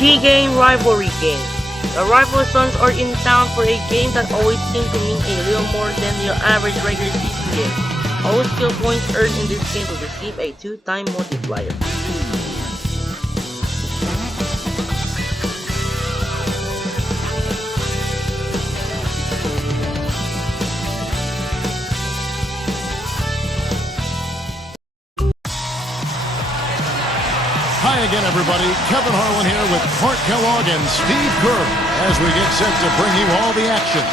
Key game rivalry game. The rival sons are in town for a game that always seems to mean a little more than your average regular season game. All skill points earned in this game will receive a 2-time multiplier. Hi again, everybody. Kevin Harlan here with Clark Kellogg and Steve Kerr as we get set to bring you all the action.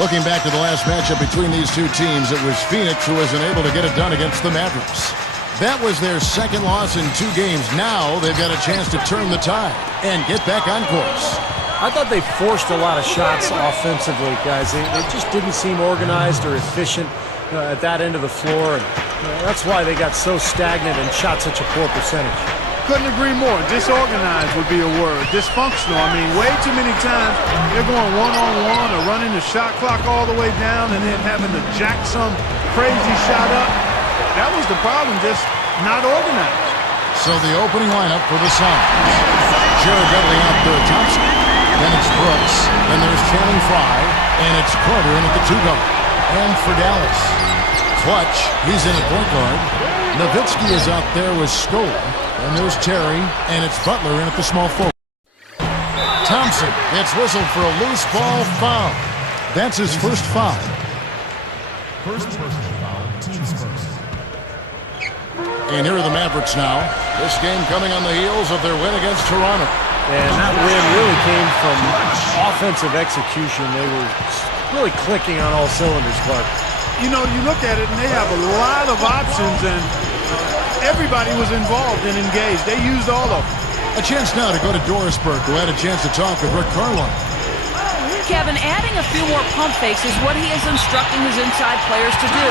Looking back to the last matchup between these two teams, it was Phoenix who was unable to get it done against the Mavericks. That was their second loss in 2 games. Now they've got a chance to turn the tide and get back on course. I thought they forced a lot of shots offensively, guys. They just didn't seem organized or efficient at that end of the floor. And that's why they got so stagnant and shot such a poor percentage. Couldn't agree more. Disorganized would be a word. Dysfunctional. I mean, way too many times they're going one-on-one or running the shot clock all the way down and then having to jack some crazy shot up. That was the problem, just not organized. So the opening lineup for the Suns. Jared Dudley out there, Thompson. Then it's Brooks. Then there's Channing Frye. And it's Carter in at the 2-guard. And for Dallas, Clutch, he's in at point guard. Nowitzki is out there with Scola. And there's Terry, and it's Butler in at the small forward. Thompson gets whistled for a loose ball foul. That's his first foul. First personal foul, team's first. And here are the Mavericks now. This game coming on the heels of their win against Toronto. And that win really came from offensive execution. They were really clicking on all cylinders, Clark. You know, you look at it and they have a lot of options and everybody was involved and engaged. They used all of them. A chance now to go to Dorisburg, who had a chance to talk with Rick Carlisle. Kevin, adding a few more pump fakes is what he is instructing his inside players to do.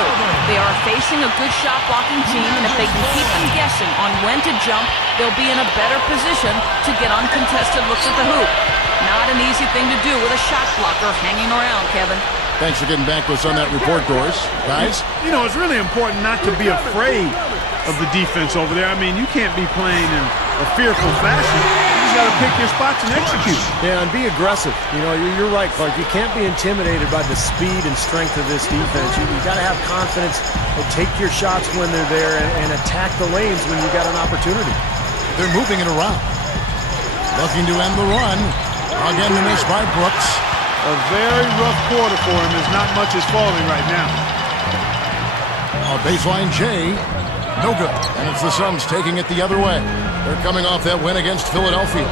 They are facing a good shot-blocking team, and if they can keep them guessing on when to jump, they'll be in a better position to get uncontested looks at the hoop. Not an easy thing to do with a shot blocker hanging around, Kevin. Thanks for getting back to us on that report, Doris. Guys? You know, it's really important not to be afraid of the defense over there. I mean, you can't be playing in a fearful fashion. You just got to pick your spots and execute. Yeah, and be aggressive. You know, you're right, Clark. You can't be intimidated by the speed and strength of this defense. You got to have confidence and take your shots when they're there and attack the lanes when you got an opportunity. They're moving it around. Looking to end the run. Again, the miss by Brooks. A very rough quarter for him as not much is falling right now. A baseline J. No good. And it's the Suns taking it the other way. They're coming off that win against Philadelphia.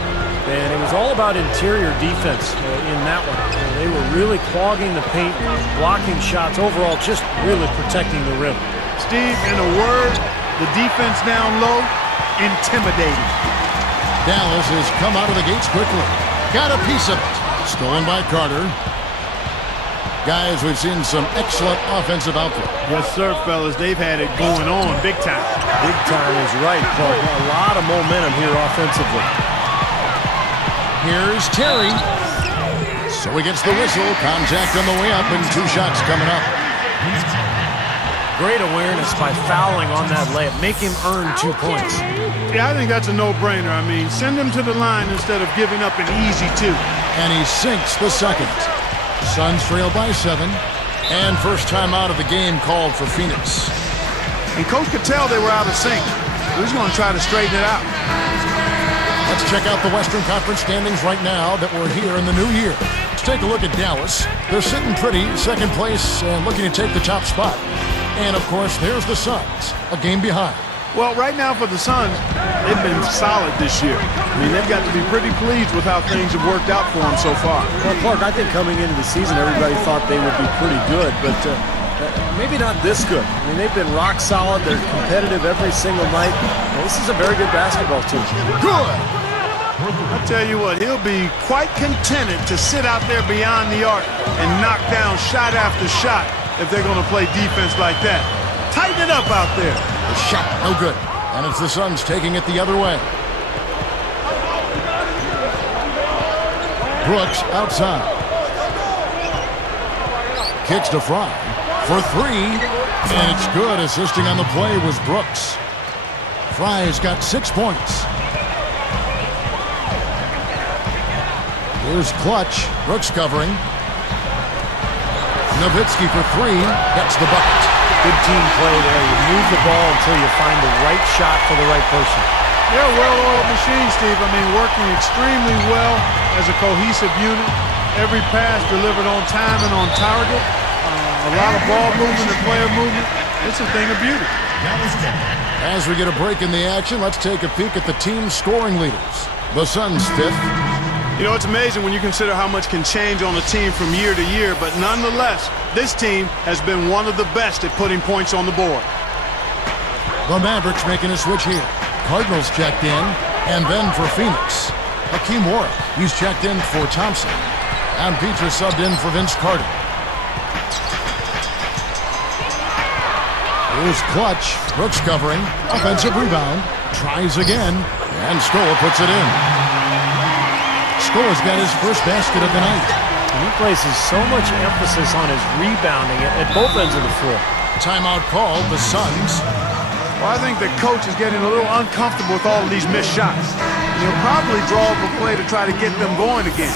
And it was all about interior defense in that one. They were really clogging the paint, blocking shots, overall just really protecting the rim. Steve, in a word, the defense down low, intimidating. Dallas has come out of the gates quickly. Got a piece of it. Stolen by Carter. Guys, we've seen some excellent offensive output. Yes, sir, fellas. They've had it going on big time. Big time is right, Clark. A lot of momentum here offensively. Here's Terry. So he gets the whistle. Contact on the way up and 2 shots coming up. Great awareness by fouling on that layup. Make him earn 2 points. Yeah, I think that's a no-brainer. I mean, send him to the line instead of giving up an easy 2. And he sinks the second. Suns trail by 7. And first time out of the game called for Phoenix. And Coach could tell they were out of sync. He was going to try to straighten it out. Let's check out the Western Conference standings right now that we're here in the new year. Let's take a look at Dallas. They're sitting pretty, second place, and looking to take the top spot. And, of course, there's the Suns, a game behind. Well, right now for the Suns, they've been solid this year. I mean, they've got to be pretty pleased with how things have worked out for them so far. Well, Clark, I think coming into the season, everybody thought they would be pretty good, but maybe not this good. I mean, they've been rock solid. They're competitive every single night. Well, this is a very good basketball team. Good! I tell you what, he'll be quite contented to sit out there beyond the arc and knock down shot after shot if they're going to play defense like that. Tighten it up out there. The shot, no good. And it's the Suns taking it the other way. Brooks outside. Kicks to Frye for 3. And it's good. Assisting on the play was Brooks. Frye's got 6 points. Here's Clutch. Brooks covering. Nowitzki for three. Gets the bucket. Good team play there. You move the ball until you find the right shot for the right person. They're a well-oiled machine, Steve. I mean, working extremely well as a cohesive unit. Every pass delivered on time and on target. A lot of ball movement and player movement. It's a thing of beauty. As we get a break in the action, let's take a peek at the team's scoring leaders. The Suns fifth. You know, it's amazing when you consider how much can change on a team from year to year, but nonetheless, this team has been one of the best at putting points on the board. The Mavericks making a switch here. Cardinals checked in, and then for Phoenix. Hakeem Warwick, he's checked in for Thompson. And Peter subbed in for Vince Carter. Here's Clutch. Brooks covering. Offensive rebound. Tries again. And Scola puts it in. Scola's got his first basket of the night. And he places so much emphasis on his rebounding at both ends of the floor. Timeout called. The Suns. Well, I think the coach is getting a little uncomfortable with all of these missed shots. He'll probably draw up a play to try to get them going again.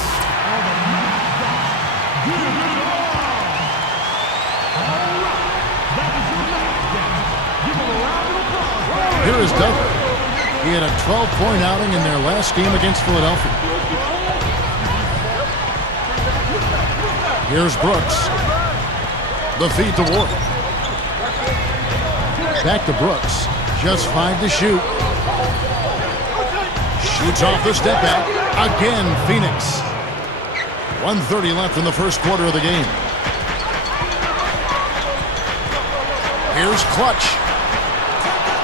Here is Douglas. He had a 12-point outing in their last game against Philadelphia. Here's Brooks. The feed to Ward. Back to Brooks. Just 5 to shoot. Shoots off the step back. Again, Phoenix. 1:30 left in the first quarter of the game. Here's Clutch.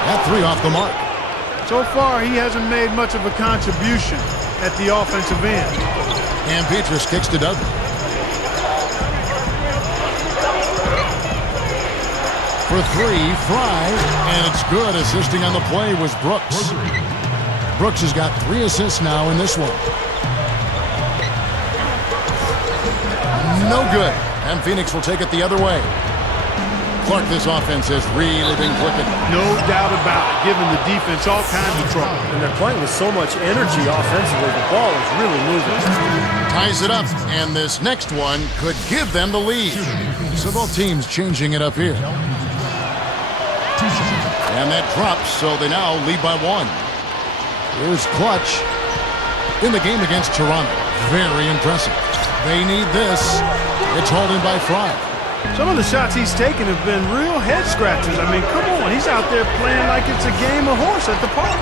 That three off the mark. So far, he hasn't made much of a contribution at the offensive end. And Petrus kicks to Douglas. For three, Fry, and it's good. Assisting on the play was Brooks. Brooks has got 3 assists now in this one. No good. And Phoenix will take it the other way. Clark, this offense has really been clicking. No doubt about it, giving the defense all kinds of trouble. And they're playing with so much energy offensively. The ball is really moving. Ties it up, and this next one could give them the lead. So both teams changing it up here. And that drops, so they now lead by 1. Here's Clutch in the game against Toronto. Very impressive. They need this. It's hauled in by Fry. Some of the shots he's taken have been real head scratchers. I mean, come on, he's out there playing like it's a game of horse at the park.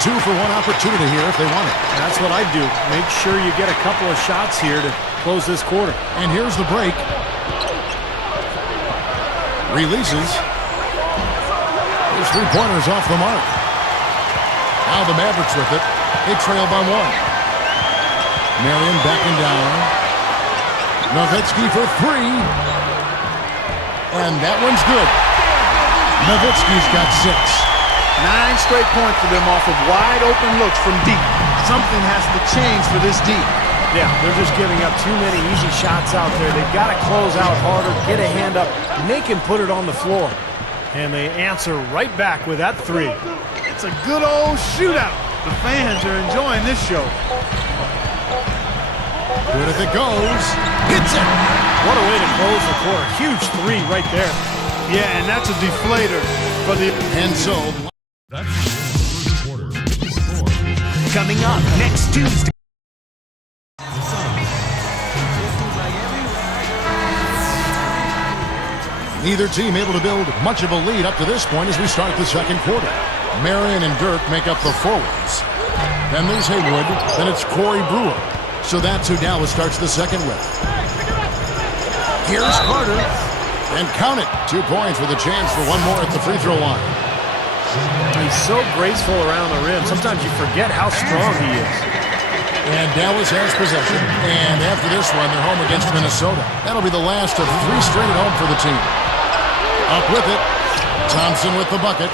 2 for 1 opportunity here if they want it. That's what I do. Make sure you get a couple of shots here to close this quarter. And here's the break. Releases. There's 3-pointers off the mark. Now the Mavericks with it. They trail by 1. Marion backing down. Nowitzki for 3. And that one's good. Nowitzki's got 6. 9 straight points for them off of wide open looks from deep. Something has to change for this deep. Yeah, they're just giving up too many easy shots out there. They've got to close out harder, get a hand up, make him put it on the floor. And they answer right back with that 3. It's a good old shootout. The fans are enjoying this show. Good if it goes. Hits it. What a way to close the quarter. Huge 3 right there. Yeah, and that's a deflator for the... And so... That's the first quarter. Coming up next Tuesday. Neither team able to build much of a lead up to this point as we start the second quarter. Marion and Dirk make up the forwards. Then there's Haywood. Then it's Corey Brewer. So that's who Dallas starts the second with. Here's Carter. And count it. 2 points with a chance for 1 more at the free throw line. He's so graceful around the rim. Sometimes you forget how strong he is. And Dallas has possession. And after this one, they're home against Minnesota. That'll be the last of 3 straight at home for the team. Up with it. Thompson with the bucket.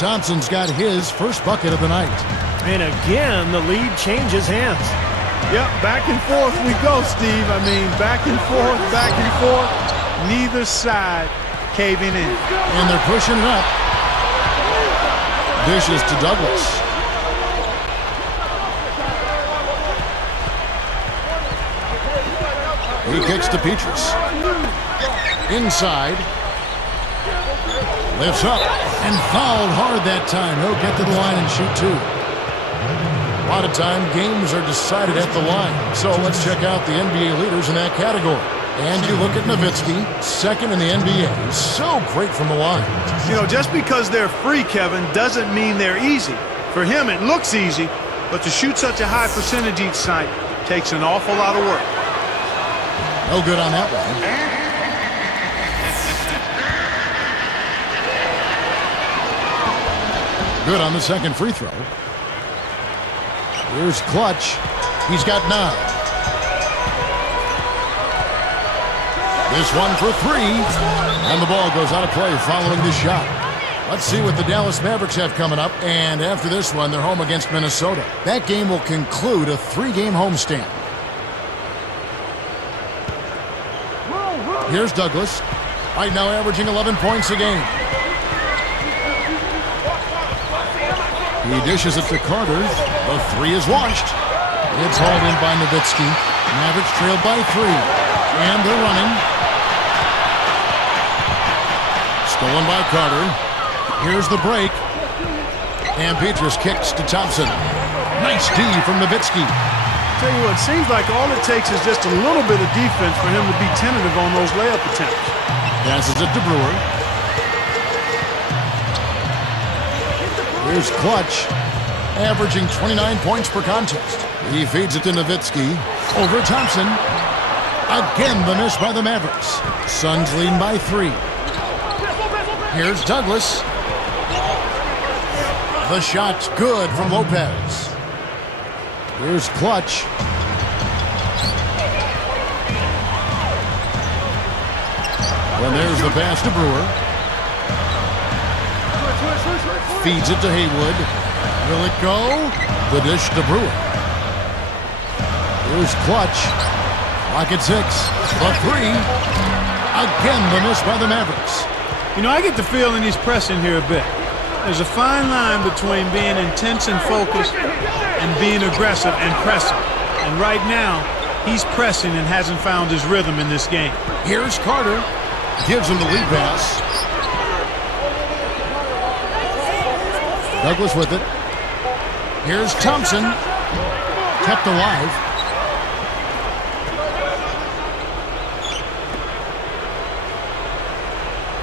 Thompson's got his first bucket of the night. And again, the lead changes hands. Yep, back and forth we go, Steve. I mean, back and forth, back and forth. Neither side caving in. And they're pushing it up. Dishes to Douglas. He kicks to Petrus. Inside. Lifts up and fouled hard that time. He'll get to the line and shoot two. A lot of time, games are decided at the line. So let's check out the NBA leaders in that category. And you look at Nowitzki, second in the NBA. So great from the line. You know, just because they're free, Kevin, doesn't mean they're easy. For him, it looks easy, but to shoot such a high percentage each night takes an awful lot of work. No good on that one. Good on the second free throw. Here's Clutch. He's got 9. This one for 3. And the ball goes out of play following this shot. Let's see what the Dallas Mavericks have coming up. And after this one, they're home against Minnesota. That game will conclude a 3-game homestand. Here's Douglas. Right now averaging 11 points a game. He dishes it to Carter. The 3 is launched. It's hauled in by Nowitzki. Mavericks trailed by 3. And they're running. Stolen by Carter. Here's the break. And Petrus kicks to Thompson. Nice D from Nowitzki. Tell you what, it seems like all it takes is just a little bit of defense for him to be tentative on those layup attempts. Passes it to Brewer. Here's Clutch, averaging 29 points per contest. He feeds it to Nowitzki. Over Thompson. Again, the miss by the Mavericks. Suns leading by 3. Here's Douglas. The shot's good from Lopez. Here's Clutch. And there's the pass to Brewer. Feeds it to Haywood. Will it go? The dish to Brewer. Here's Clutch. Clock at 6. The 3. Again, the miss by the Mavericks. You know, I get the feeling he's pressing here a bit. There's a fine line between being intense and focused and being aggressive and pressing. And right now, he's pressing and hasn't found his rhythm in this game. Here's Carter. Gives him the lead pass. Douglas with it. Here's Thompson. Kept alive.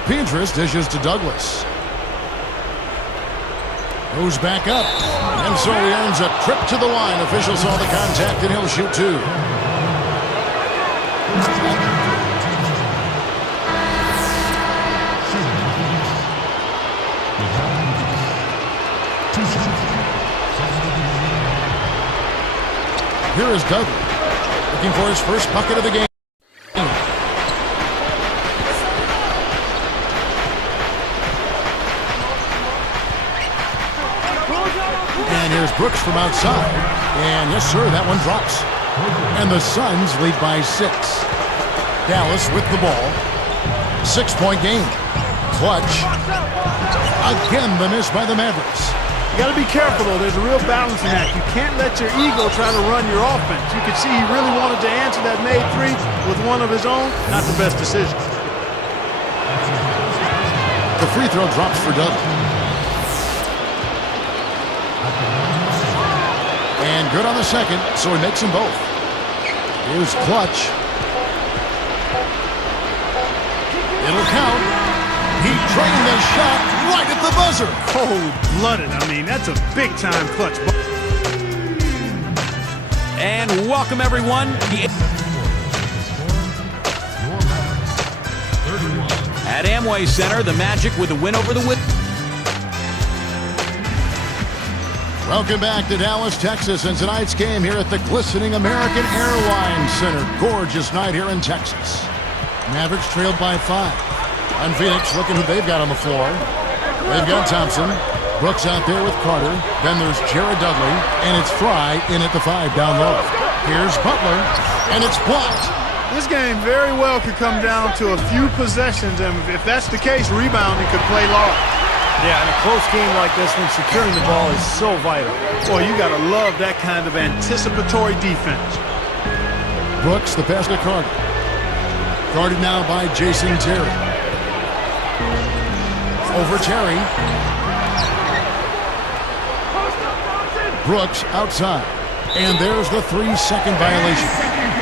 Petrus dishes to Douglas. Goes back up. And so he earns a trip to the line. Officials saw the contact and he'll shoot 2. Here is Dudley, looking for his first bucket of the game. And here's Brooks from outside. And yes, sir, that one drops. And the Suns lead by 6. Dallas with the ball. 6-point game. Clutch. Again, the miss by the Mavericks. You got to be careful, though. There's a real balancing act. You can't let your ego try to run your offense. You could see he really wanted to answer that made 3 with one of his own. Not the best decision. The free throw drops for Dudley. And good on the second, so he makes them both. Here's Clutch. It'll count. He trained the shot right at the buzzer. Cold-blooded. I mean, that's a big-time clutch. And welcome, everyone. At Amway Center, the Magic with a win over the Wizards. Welcome back to Dallas, Texas, and tonight's game here at the glistening American Airlines Center. Gorgeous night here in Texas. Mavericks trailed by 5. And Phoenix looking who they've got on the floor. They've got Thompson. Brooks out there with Carter. Then there's Jared Dudley. And it's Fry in at the 5 down low. Here's Butler. And it's blocked. This game very well could come down to a few possessions. And if that's the case, rebounding could play large. Yeah, in a close game like this one, securing the ball is so vital. Boy, you got to love that kind of anticipatory defense. Brooks, the pass to Carter. Guarded now by Jason Terry. Over Terry. Brooks outside. And there's the 3-second violation.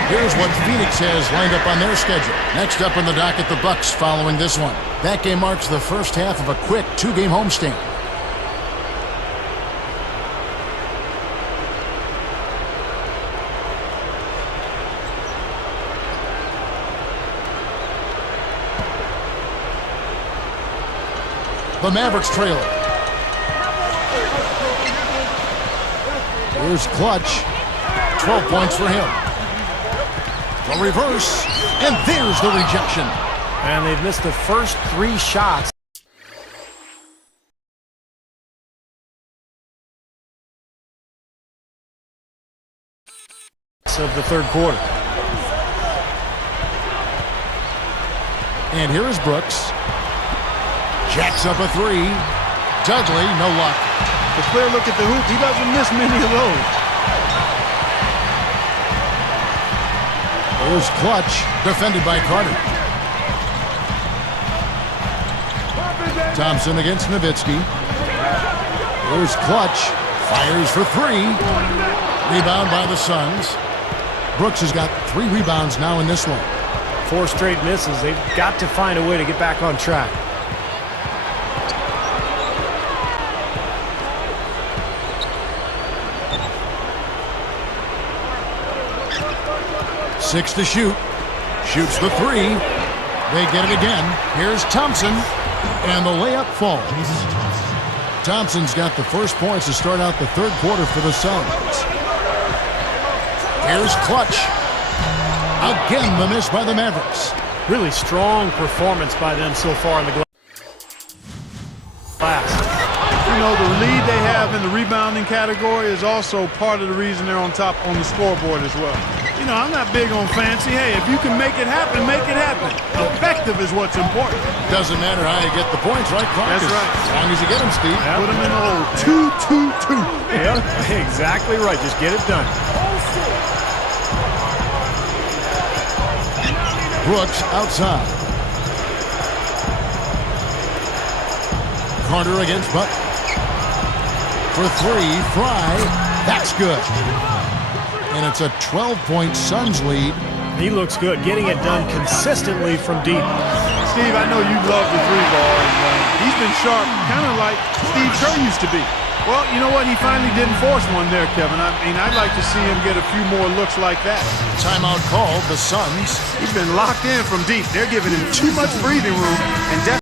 Here's what Phoenix has lined up on their schedule. Next up in the docket, the Bucks following this one. That game marks the first half of a quick 2-game homestand. The Mavericks trailer. Here's Clutch. 12 points for him. The reverse. And there's the rejection. And they've missed the first 3 shots of the third quarter. And here is Brooks. Jacks up a 3. Dudley, no luck. The clear look at the hoop. He doesn't miss many of those. Here's Clutch, defended by Carter. Thompson against Nowitzki. Here's Clutch, fires for 3. Rebound by the Suns. Brooks has got 3 rebounds now in this one. 4 straight misses. They've got to find a way to get back on track. Six to shoot. Shoots the 3. They get it again. Here's Thompson. And the layup falls. Thompson's got the first points to start out the third quarter for the Suns. Here's Clutch. Again, the miss by the Mavericks. Really strong performance by them so far in the glass. You know, the lead they have in the rebounding category is also part of the reason they're on top on the scoreboard as well. You know, I'm not big on fancy. Hey, if you can make it happen, make it happen. Effective is what's important. Doesn't matter how you get the points, right, Clark? That's right. As long as you get them, Steve. Yep. Put them in the hole. 2-2-2. Yep, exactly right. Just get it done. Brooks outside. Carter against Butler. For 3, Fry. That's good. And it's a 12-point Suns lead. He looks good, getting it done consistently from deep. Steve, I know you love the 3-ball, and he's been sharp, kind of like Steve Kerr used to be. Well, you know what? He finally didn't force one there, Kevin. I mean, I'd like to see him get a few more looks like that. Timeout called. The Suns. He's been locked in from deep. They're giving him too much breathing room, and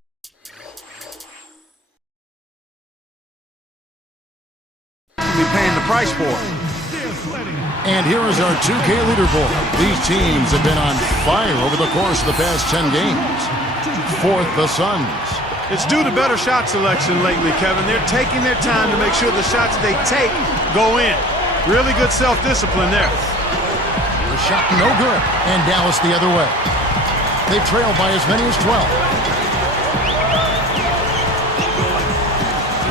definitely paying the price for it. And here is our 2K leaderboard. These teams have been on fire over the course of the past 10 games. Fourth, the Suns. It's due to better shot selection lately, Kevin. They're taking their time to make sure the shots they take go in. Really good self-discipline there. The shot no good. And Dallas the other way. They trail by as many as 12.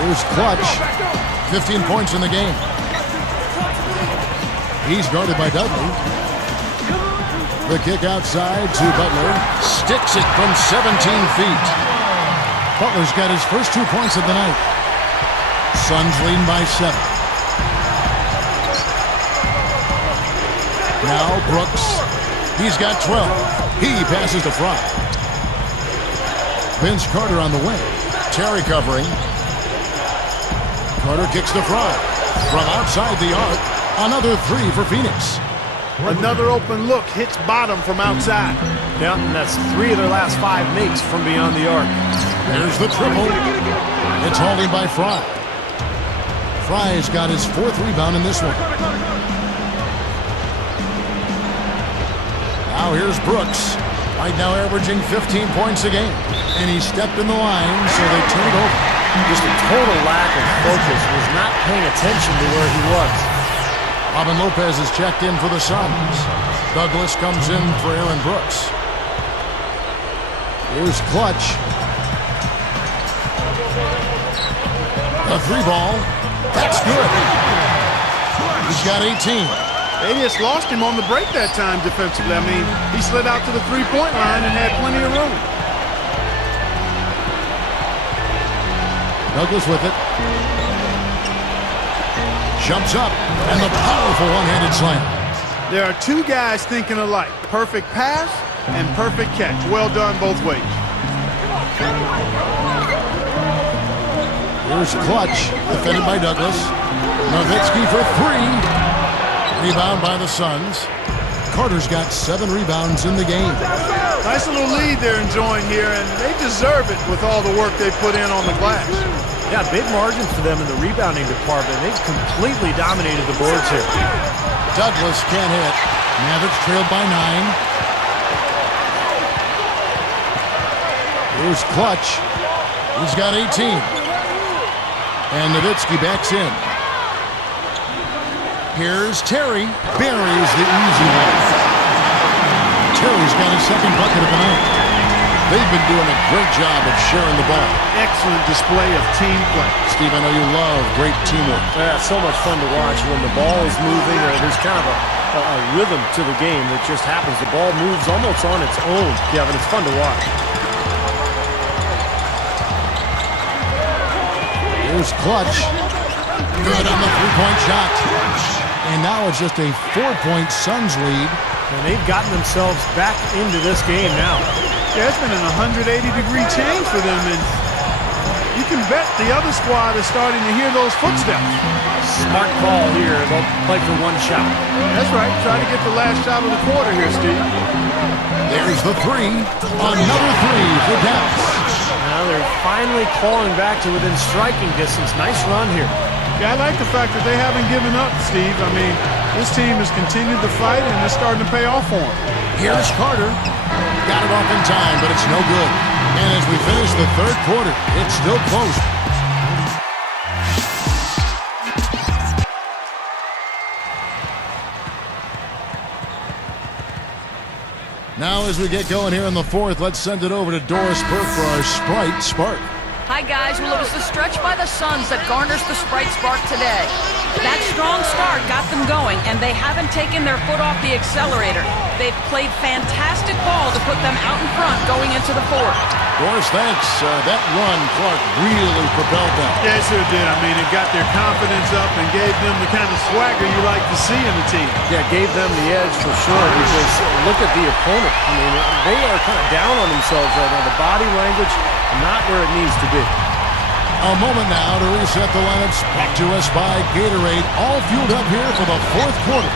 Here's Clutch. 15 points in the game. He's guarded by Dudley. The kick outside to Butler. Sticks it from 17 feet. Butler's got his first 2 points of the night. Suns leading by 7. Now Brooks. He's got 12. He passes to Fry. Vince Carter on the wing. Terry covering. Carter kicks to Fry. From outside the arc. Another 3 for Phoenix. Another open look, hits bottom from outside. Yeah, and that's 3 of their last 5 makes from beyond the arc. There's the triple. It's holding by Fry. Fry's got his 4th rebound in this one. Now here's Brooks. Right now averaging 15 points a game. And he stepped in the line, so they turn it over. Just a total lack of focus. Was not paying attention to where he was. Robin Lopez is checked in for the Suns. Douglas comes in for Aaron Brooks. Here's Clutch. A 3-ball. That's good. He's got 18. They just lost him on the break that time defensively. I mean, he slid out to the three-point line and had plenty of room. Douglas with it. Jumps up, and the powerful one-handed slam. There are two guys thinking alike. Perfect pass and perfect catch. Well done both ways. Here's Clutch, defended by Douglas. Nowitzki for three. Rebound by the Suns. Carter's got 7 rebounds in the game. Nice little lead they're enjoying here, and they deserve it with all the work they put in on the glass. Yeah, big margins for them in the rebounding department. They've completely dominated the boards here. Douglas can't hit. Mavericks trailed by 9. Here's Clutch. He's got 18. And Nowitzki backs in. Here's Terry. Buries the easy one. Terry's got his second bucket of the night. They've been doing a great job of sharing the ball. Excellent display of team play. Steve, I know you love great teamwork. Yeah, it's so much fun to watch when the ball is moving. There's kind of a rhythm to the game that just happens. The ball moves almost on its own, Kevin. It's fun to watch. Here's Clutch. Good on the three-point shot. And now it's just a 4-point Suns lead. And they've gotten themselves back into this game now. Yeah, it's been an 180-degree change for them, and you can bet the other squad is starting to hear those footsteps. Smart call here. They'll play for one shot. That's right. Try to get the last shot of the quarter here, Steve. There's the three. Another three for Dallas. Now they're finally clawing back to within striking distance. Nice run here. Yeah, I like the fact that they haven't given up, Steve. I mean, this team has continued to fight, and it's starting to pay off for them. Here's Carter. Got it off in time, but it's no good. And as we finish the third quarter, it's still close. Now as we get going here in the fourth, let's send it over to Doris Burke for our Sprite Spark. Hi, guys. Well, it was the stretch by the Suns that garners the Sprite Spark today. That strong start got them going, and they haven't taken their foot off the accelerator. They've played fantastic ball to put them out in front going into the fourth. Doris, thanks. That run, Clark, really propelled them. Yeah, it sure did. I mean, it got their confidence up and gave them the kind of swagger you like to see in the team. Yeah, gave them the edge for sure, because look at the opponent. I mean, they are kind of down on themselves right now. The body language, not where it needs to be. A moment now to reset the lineups. Back to us by Gatorade. All fueled up here for the fourth quarter.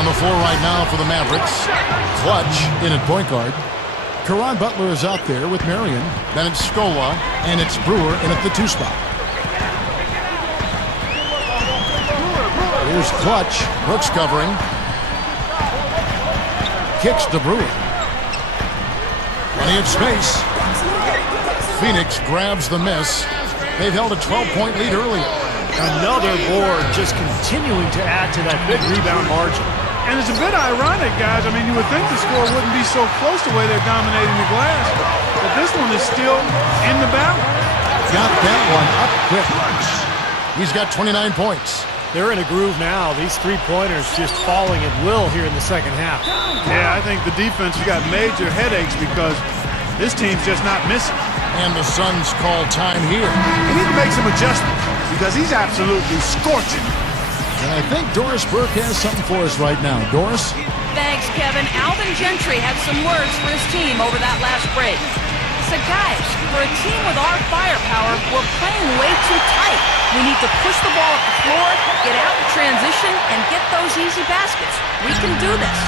On the floor right now for the Mavericks. Clutch in at point guard. Caron Butler is out there with Marion. Then it's Scola, and it's Brewer in at the 2 spot. Here's Clutch. Brooks covering. Kicks to Brewer. Plenty of space. Phoenix grabs the miss. They've held a 12-point lead earlier. Another board just continuing to add to that big rebound margin. And it's a bit ironic, guys. I mean, you would think the score wouldn't be so close the way they're dominating the glass. But this one is still in the balance. Got that one up quick. He's got 29 points. They're in a groove now. These three-pointers just falling at will here in the second half. Yeah, I think the defense has got major headaches because this team's just not missing. And the Suns call time here. They need to make some adjustments because he's absolutely scorching. And I think Doris Burke has something for us right now. Doris? Thanks, Kevin. Alvin Gentry had some words for his team over that last break. He said, guys, for a team with our firepower, we're playing way too tight. We need to push the ball up the floor, get out in transition, and get those easy baskets. We can do this.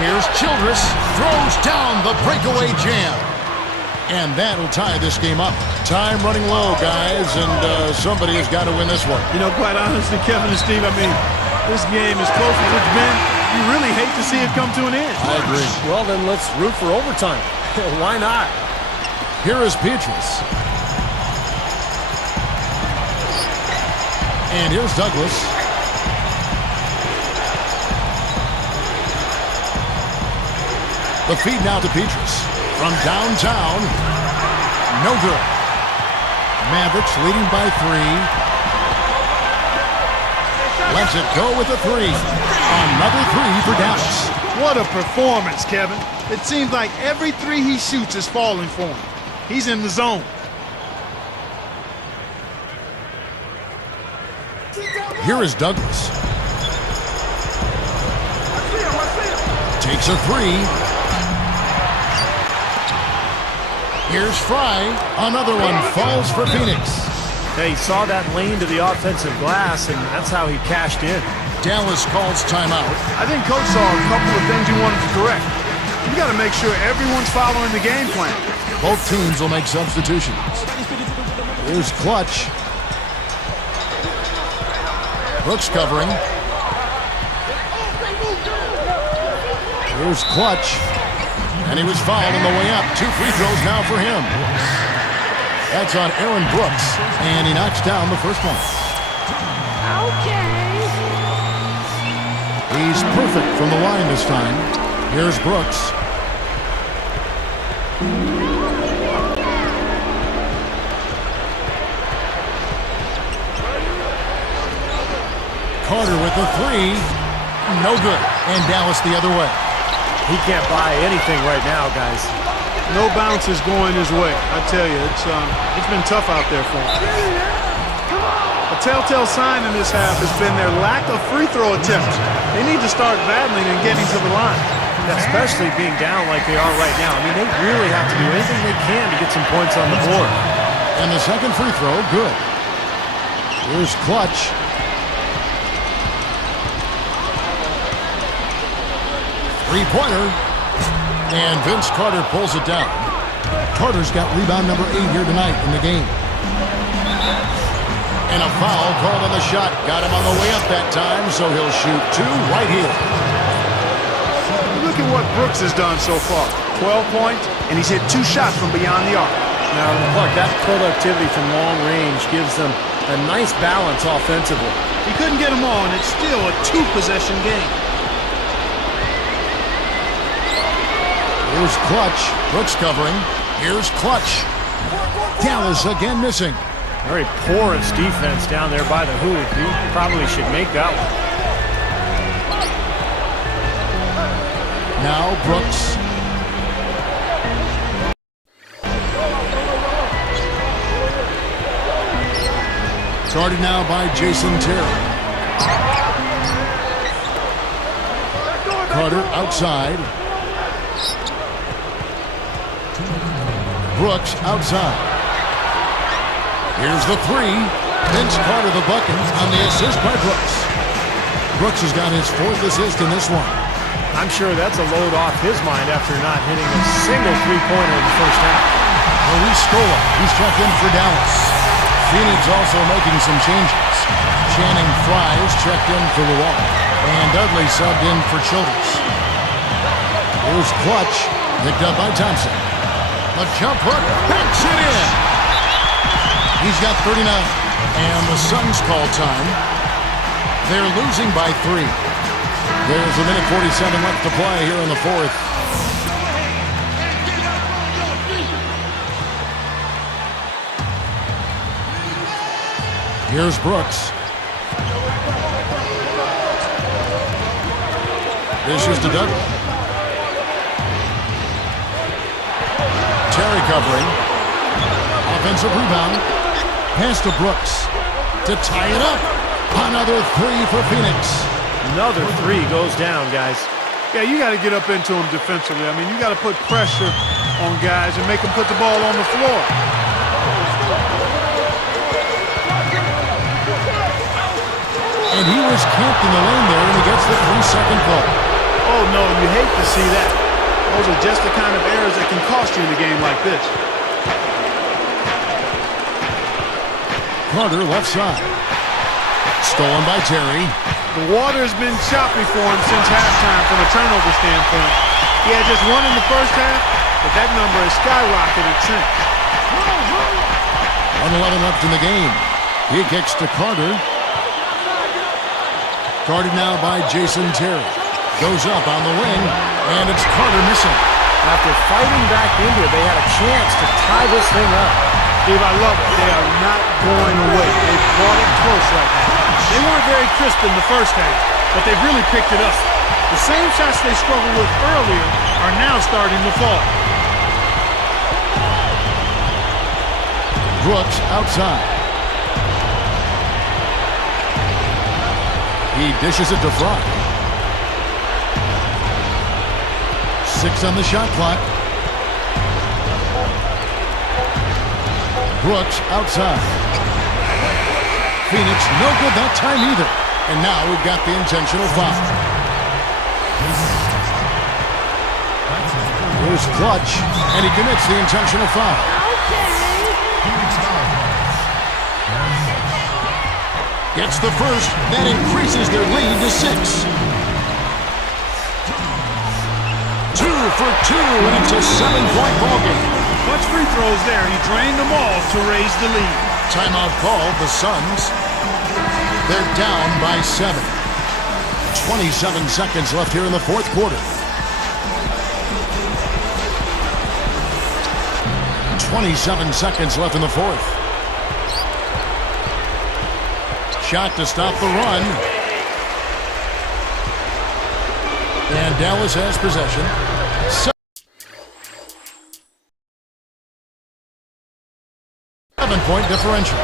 Here's Childress. Throws down the breakaway jam. And that'll tie this game up. Time running low, guys, and somebody has got to win this one. You know, quite honestly, Kevin and Steve, I mean, this game, as close as it's been, you really hate to see it come to an end. I agree. Well, then let's root for overtime. Why not? Here is Petrus. And here's Douglas. The feed now to Petrus. From downtown, no good. Mavericks leading by 3. Lets it go with a three. Another three for Dallas. What a performance, Kevin. It seems like every three he shoots is falling for him. He's in the zone. Here is Douglas. Takes a three. Here's Fry. Another one falls for Phoenix. He saw that lane to the offensive glass, and that's how he cashed in. Dallas calls timeout. I think Coach saw a couple of things he wanted to correct. You got to make sure everyone's following the game plan. Both teams will make substitutions. Here's Clutch. Brooks covering. Here's Clutch. And he was fouled on the way up. 2 free throws now for him. That's on Aaron Brooks. And he knocks down the first one. He's perfect from the line this time. Here's Brooks. Carter with the three. No good. And Dallas the other way. He can't buy anything right now, guys. No bounces going his way. I tell you, it's been tough out there for him. A telltale sign in this half has been their lack of free throw attempts. They need to start battling and getting to the line. Especially being down like they are right now. I mean, they really have to do anything they can to get some points on the board. And the second free throw, good. Here's Clutch. Three-pointer. And Vince Carter pulls it down. Carter's got rebound number 8 here tonight in the game. And a foul called on the shot. Got him on the way up that time, so he'll shoot 2 right here. Look at what Brooks has done so far. 12 points, and he's hit 2 shots from beyond the arc. Now, Clark, that productivity from long range gives them a nice balance offensively. He couldn't get them all, and it's still a 2-possession game. Here's Clutch. Brooks covering. Here's Clutch. Dallas again missing. Very porous defense down there by the hoop. You probably should make that one. Now Brooks. Guarded now by Jason Terry. Carter outside. Brooks outside. Here's the three. Vince Carter the bucket on the assist by Brooks. Brooks has got his 4th assist in this one. I'm sure that's a load off his mind after not hitting a single three-pointer in the first half. Maurice Scola, he's checked in for Dallas. Phoenix also making some changes. Channing Fries checked in for Luau. And Dudley subbed in for Childress. Here's Clutch, picked up by Thompson. A jump hook, banks it in. He's got 39. And the Suns call time. They're losing by 3. There's a minute 47 left to play here in the 4th. Here's Brooks. Dishes to Douglas. Terry covering. Offensive rebound. Pass to Brooks to tie it up. Another 3 for Phoenix. Another 3 goes down, guys. Yeah, you got to get up into him defensively. I mean, you got to put pressure on guys and make them put the ball on the floor. And he was camped in the lane there, and he gets the 3-second call. Oh, no, you hate to see that. Those are just the kind of errors that can cost you in a game like this. Carter left side. Stolen by Terry. The water's been choppy for him since halftime from a turnover standpoint. He had just 1 in the first half, but that number has skyrocketed since. 1:11 left in the game. He kicks to Carter. Guarded now by Jason Terry. Goes up on the wing, and it's Carter missing. After fighting back into it, they had a chance to tie this thing up. Steve, I love it. They are not going away. They've brought it close right now. They weren't very crisp in the first half, but they've really picked it up. The same shots they struggled with earlier are now starting to fall. Brooks outside. He dishes it to Fry. 6 on the shot clock. Brooks outside. Phoenix no good that time either. And now we've got the intentional foul. Here's Clutch, and he commits the intentional foul. Gets the first, that increases their lead to 6. 2 for 2, and it's a 7-point ballgame. Clutch free throws there. He drained them all to raise the lead. Timeout called, the Suns. They're down by 7. 27 seconds left here in the fourth quarter. 27 seconds left in the fourth. Shot to stop the run. And Dallas has possession. 7-point differential.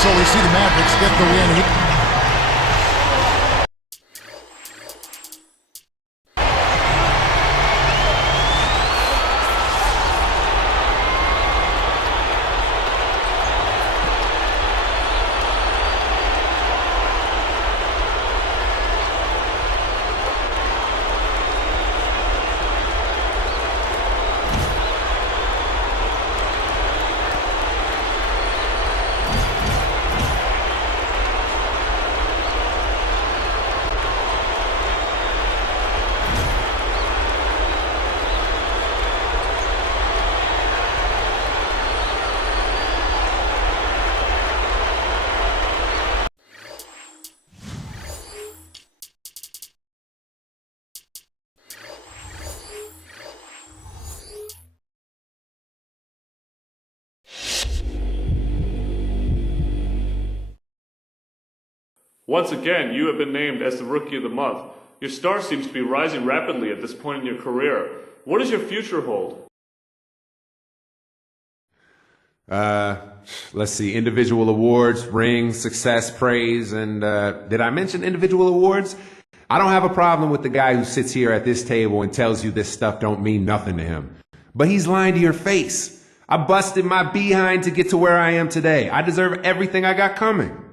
So we see the Mavericks get the win. Once again, you have been named as the Rookie of the Month. Your star seems to be rising rapidly at this point in your career. What does your future hold? Let's see, individual awards, rings, success, praise, and did I mention individual awards? I don't have a problem with the guy who sits here at this table and tells you this stuff don't mean nothing to him. But he's lying to your face. I busted my behind to get to where I am today. I deserve everything I got coming.